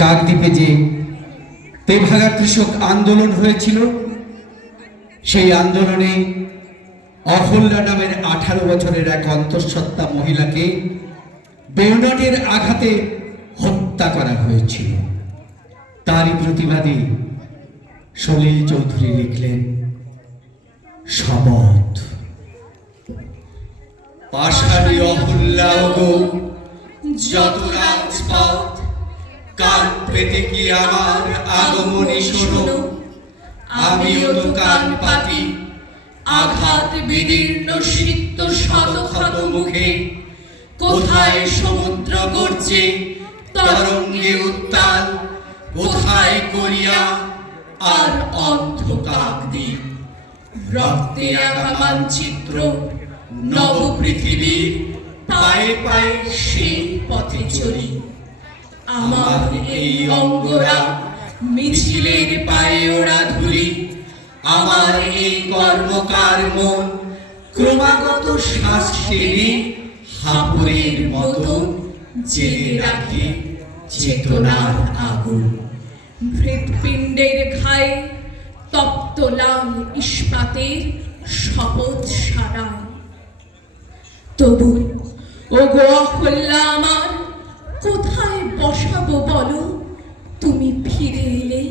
কাকদ্বীপে যে তেভাগা কৃষক আন্দোলন হয়েছিল, সেই আন্দোলনে অহল্যা নামের 18 বছরের এক অন্তঃসত্ত্বা মহিলাকে বেয়নেটের আঘাতে হত্যা করা হয়েছিল। তারই প্রতিবাদী সলিল চৌধুরী লিখলেন শপথ। পাষাণী অহল্যা গো যত রাজপথ, কান পেতে কি আমার আগমনী শোনো, আমিও তো কান পাতি আঘাত বিদীর্ণ সিক্ত শত ক্ষত মুখে। কোথায় সমুদ্র গর্জে তরঙ্গে উত্তাল, কোথায় করিয়া আর অন্ধ কাকদ্বীপ। রক্তে আঁকা মানচিত্র নব পৃথিবীর, পায়ে পায়ে সেই পথে চলি। আমার এই অঙ্গরা মিছিলের পায়ে ওরা ধুলি, আমার এই কর্মকার মন ক্রমাগত শ্বাস টেনে হাবরের মতো জেলে রাখে চেতনার আগুন। হৃৎপিণ্ডের ঘায়ে তপ্ত লাল ইস্পাতের শপথ সারায়। তবু ও গো অহল্যা আমার, কোথায় বসাবো বলো তুমি ফিরে এলে?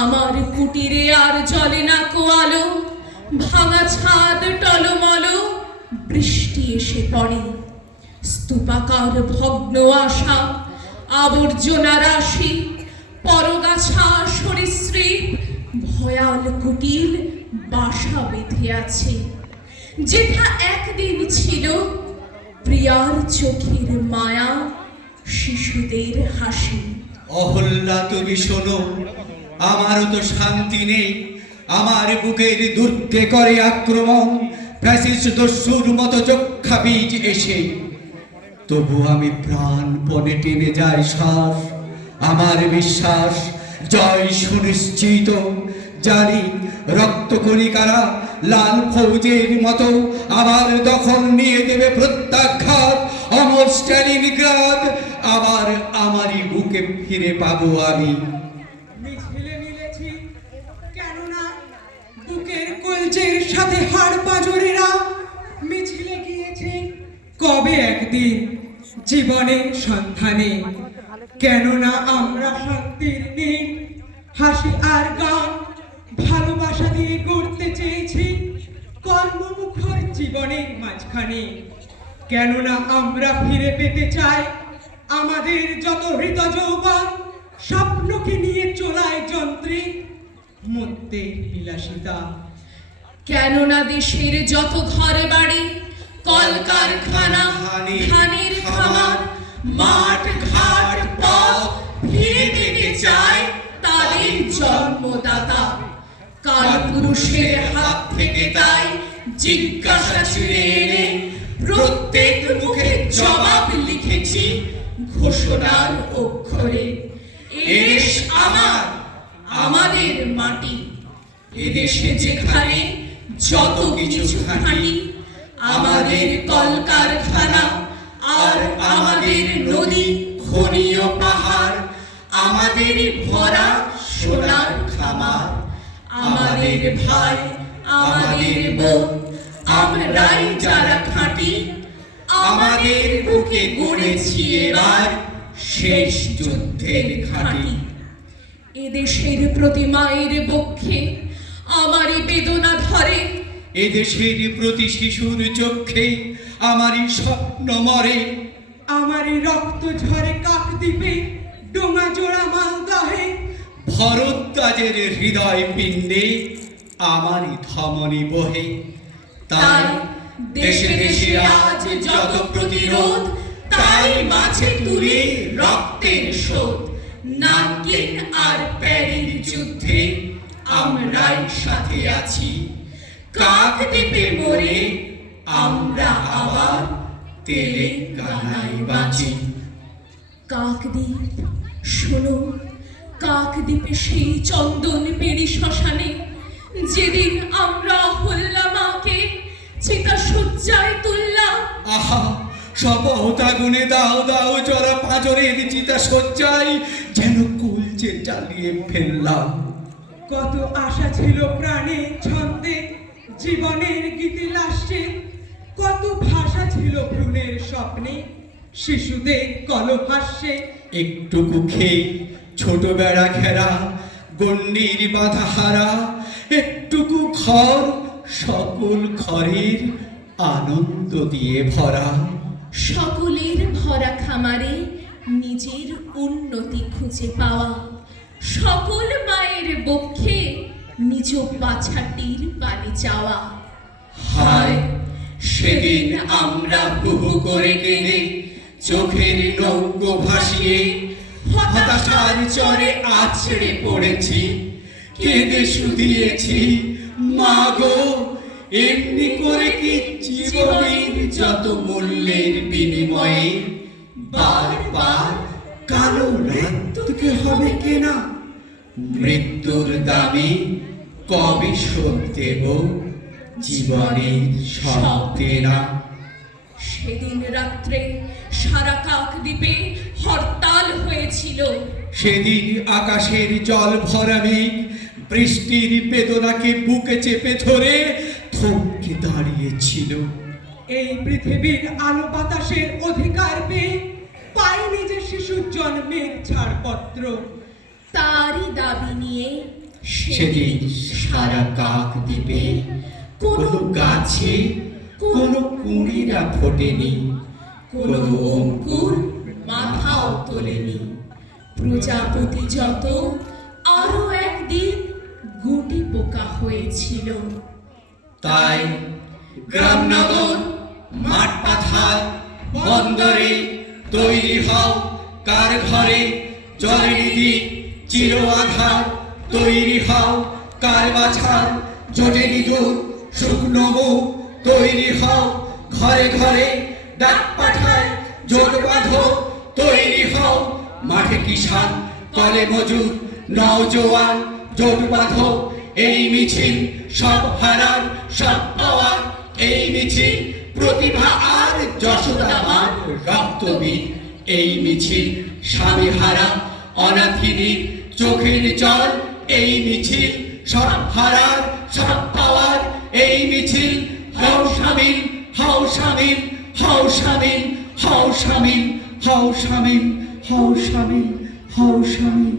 আমার কুটিরে আর জ্বলে না কোয়ালো, ভাঙা ছাদ টলমল বৃষ্টি এসে পড়ে। স্তূপাকার ভগ্ন আশা আবর্জনা রাশি, পরগাছা সরীসৃপ ভয়াল কুটিল বাসা বেঁধে আছে। যেথা একদিন ছিল প্রিয়ার চোখের মায়া, শিশুদের হাসি। অহল্যা তুমি শোনো, আমারও তো শান্তি নেই। আমার বুকের দুর্গে করে আক্রমণ ফ্যাসিস্ট দস্যুর মতো যক্ষা বীজ এসে। তবু আমি প্রাণপণে টেনে যাই শ্বাস, আমার বিশ্বাস জয় সুনিশ্চিত। জানি রক্তকণিকারা লাল ফৌজের মতো আমার দখল নিয়ে দেবে প্রত্যাঘাত। অমর স্ট্যালিনগ্রাদ আবার আমারই বুকে ফিরে পাবো আমি। মিছিলে মিলেছি কেননা বুকের কলচের সাথে হাড় পাঁজরেরা মিছিলে গিয়েছে কবে একদিন জীবনের সন্ধানে। কেননা আমরা শান্তির নীড়, হাসি আর গান ভালোবাসা দিয়ে গড়তে চেয়েছি কর্মমুখর জীবনের মাঝখানে। কেননা আমরা ফিরে পেতে চাই আমাদের যত হৃত যৌবন, স্বপ্নকে নিয়ে চলায় যন্ত্রে মধ্যে বিলাসিতা। কেননা দেশের যত ঘরে বাড়ি, কলকারখানা, ধানের খামার, মাঠ ঘাট পথ ফিরে পেতে চায় তাদের জন্মদাতা। কালপুরুষের হাত থেকে তাই জিজ্ঞাসা ছিঁড়ে এনে প্রত্যেক মুখে জবাব লিখেছি ঘোষণার অক্ষরে। এদেশ আমার, আমাদের মাটি। এদেশে যেখানে যত কিছু খাঁটি, আমাদের কলকারখানা আর আমাদের নদী খনি ও পাহাড়, আমাদের ভরা সোনার খামার। আমাদের ভাই, আমাদের বোন, আমরাই যারা খাঁটি, আমাদের বুকে গড়েছি এবার শেষ যুদ্ধের ঘাঁটি। এদেশের প্রতি মায়ের বক্ষে আমারই বেদনা ধরে, এদেশের প্রতি শিশুর চোখে আমারই স্বপ্ন মরে। আমারই রক্ত ঝরে কাকদ্বীপে ডোঙা জোড়া মালদহে। ভরদ্বাজের হৃদয় পিণ্ডে আমারই ধমনী বহে। তাই দেশে দেশে আজ যত প্রতিরোধ, তাই মাঝে তুলি রক্তের শোধ। নানকিন আর প্যারির যুদ্ধে আমরাই সাথে আছি। কাকদ্বীপে মরে আমরা আবার তেলেঙ্গানায় বাঁচি। কাকদ্বীপ শোনো, কাকদ্বীপে সেই চন্দন পেড়ি শ্মশানে যেদিন আমরা অহল্যা মাকে চিতা সজ্জায় তুললাম। আহা, শপথ আগুনে দাও দাও জরা পাঁজরের চিতা সজ্জায় যেন কুলচে জ্বালিয়ে ফেললাম। কত আশা ছিল প্রাণে ছন্দে জীবনের গীতি লাস্যে, কত ভাষা ছিল ভ্রূণের স্বপ্নে শিশুদের কলহাস্যে। একটুকু খেয়ে ছোট বেড়া ঘেরা গণ্ডির বাধা হারা, একটুকু ঘর সকল ঘরের আনন্দ দিয়ে ভরা। সকলের ভরা খামারে নিজের উন্নতি খুঁজে পাওয়া, সকল মায়ের বক্ষে নিজ বাছাটির বাড়ি যাওয়া। হায় সেদিন আমরা হুহু করে কেঁদে চোখের নৌকো ভাসিয়ে হতাশার চরে আছড়ে পড়েছি, কেঁদে শুধিয়েছি মা গো, এমনি করে কি জীবনের যত মূল্যের বিনিময়ে বারবার কালো রাতকে হবে কেনা? মৃত্যুর দামে কবে শোধ দেব জীবনের সব দেনা? সেদিন রাত্রে সারা কাকদ্বীপে হরতাল হয়েছিল। সেদিন আকাশের জল ভরা মেঘ বৃষ্টির বেদনাকে বুকে চেপে ধরে থমকে দাঁড়িয়েছিল। এই পৃথিবীর আলো বাতাসের অধিকার পেয়ে পাইনি যে শিশুর জন্মের ছাড়পত্র। তারই দাবি নিয়ে সেদিন সারা কাকদ্বীপে কোনো গাছে কোনো কুঁড়িরা ফোটেনি, কোনো অঙ্কুর মাথাও তোলেনি। প্রজাপতি যত আরো একদিন গুটি পোকা হয়েছিল। তাই গ্রাম নগর মাঠ পাথার বন্দরে তৈরি হও কার ঘরে জলের দিক চির আধার, তৈরি হও কার বাছার জোটের ইঁদুর শুকনো মুখ, তৈরি হও ঘরে ঘরে ডাক পাঠায় জোট বাঁধো, তৈরি হও মাঠে কিষান তলে মজুর নওজোয়ান, জোট বাঁধো এই মিছিল সব হারার সব পাওয়ার, এই মিছিল প্রতিভা আর যশোদামার রক্তবীর, এই মিছিল স্বামী হারা অনাথিনীর চোখের জল, এই মিছিল সব হারার সব পাওয়ার, এই মিছিল হও শামিল হও শামিল হও শামিল হও শামিল হও শামিল হও শামিল হও শামিল।